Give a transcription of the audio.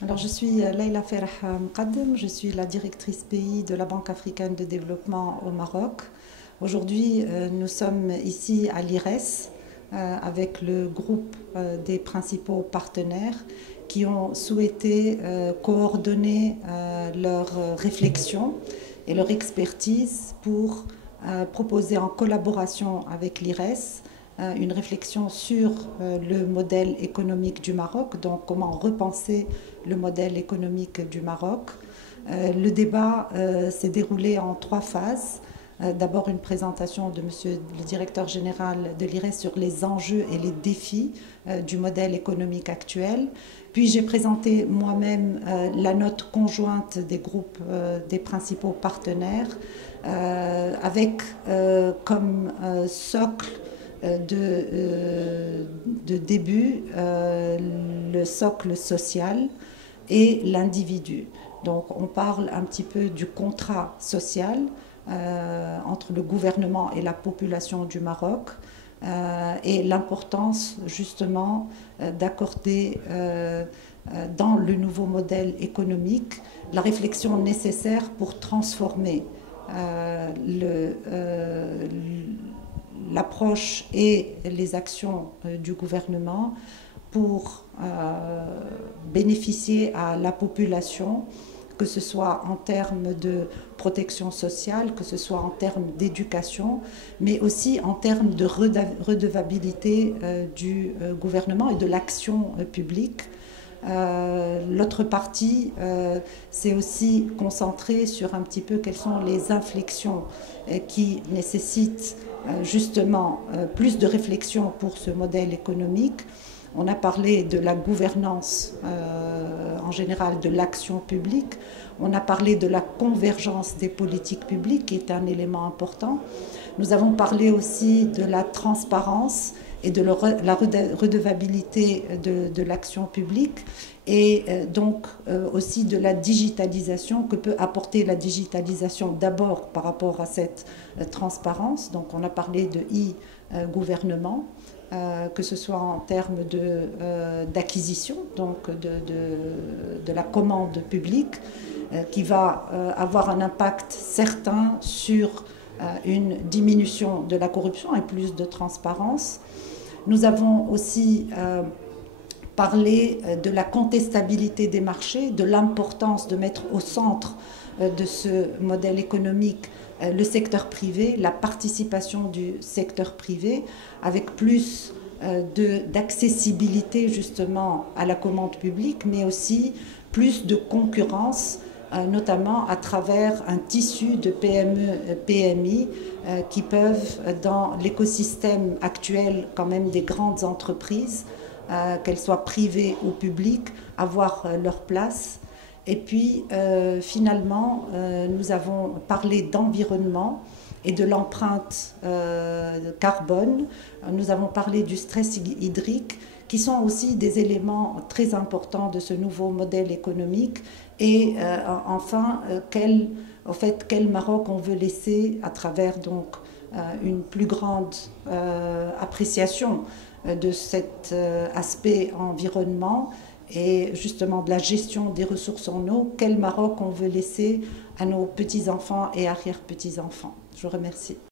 Alors, je suis Leïla Ferah Mqaddem, je suis la directrice pays de la Banque africaine de développement au Maroc. Aujourd'hui, nous sommes ici à l'IRES avec le groupe des principaux partenaires qui ont souhaité coordonner leurs réflexions et leur expertise pour proposer en collaboration avec l'IRES une réflexion sur le modèle économique du Maroc, donc comment repenser le modèle économique du Maroc. Le débat s'est déroulé en trois phases. D'abord une présentation de monsieur le directeur général de l'IRES sur les enjeux et les défis du modèle économique actuel. Puis j'ai présenté moi-même la note conjointe des groupes des principaux partenaires avec comme socle de début le socle social et l'individu. Donc on parle un petit peu du contrat social entre le gouvernement et la population du Maroc et l'importance justement d'accorder dans le nouveau modèle économique la réflexion nécessaire pour transformer l'approche et les actions du gouvernement pour bénéficier à la population, que ce soit en termes de protection sociale, que ce soit en termes d'éducation, mais aussi en termes de redevabilité du gouvernement et de l'action publique. L'autre partie s'est aussi concentrée sur un petit peu quelles sont les inflexions qui nécessitent justement plus de réflexion pour ce modèle économique. On a parlé de la gouvernance en général, de l'action publique. On a parlé de la convergence des politiques publiques, qui est un élément important. Nous avons parlé aussi de la transparence et de la redevabilité de l'action publique et donc aussi de la digitalisation que peut apporter la digitalisation d'abord par rapport à cette transparence. Donc on a parlé de e-gouvernement. Que ce soit en termes d'acquisition, donc de la commande publique, qui va avoir un impact certain sur une diminution de la corruption et plus de transparence. Nous avons aussi parlé de la contestabilité des marchés, de l'importance de mettre au centre de ce modèle économique le secteur privé, la participation du secteur privé, avec plus d'accessibilité justement à la commande publique, mais aussi plus de concurrence, notamment à travers un tissu de PME, PMI qui peuvent, dans l'écosystème actuel quand même des grandes entreprises, qu'elles soient privées ou publiques, avoir leur place. Et puis finalement, nous avons parlé d'environnement et de l'empreinte carbone. Nous avons parlé du stress hydrique, qui sont aussi des éléments très importants de ce nouveau modèle économique. Et enfin, quel Maroc on veut laisser à travers donc une plus grande appréciation de cet aspect environnement et justement de la gestion des ressources en eau, quel Maroc on veut laisser à nos petits-enfants et arrière-petits-enfants. Je vous remercie.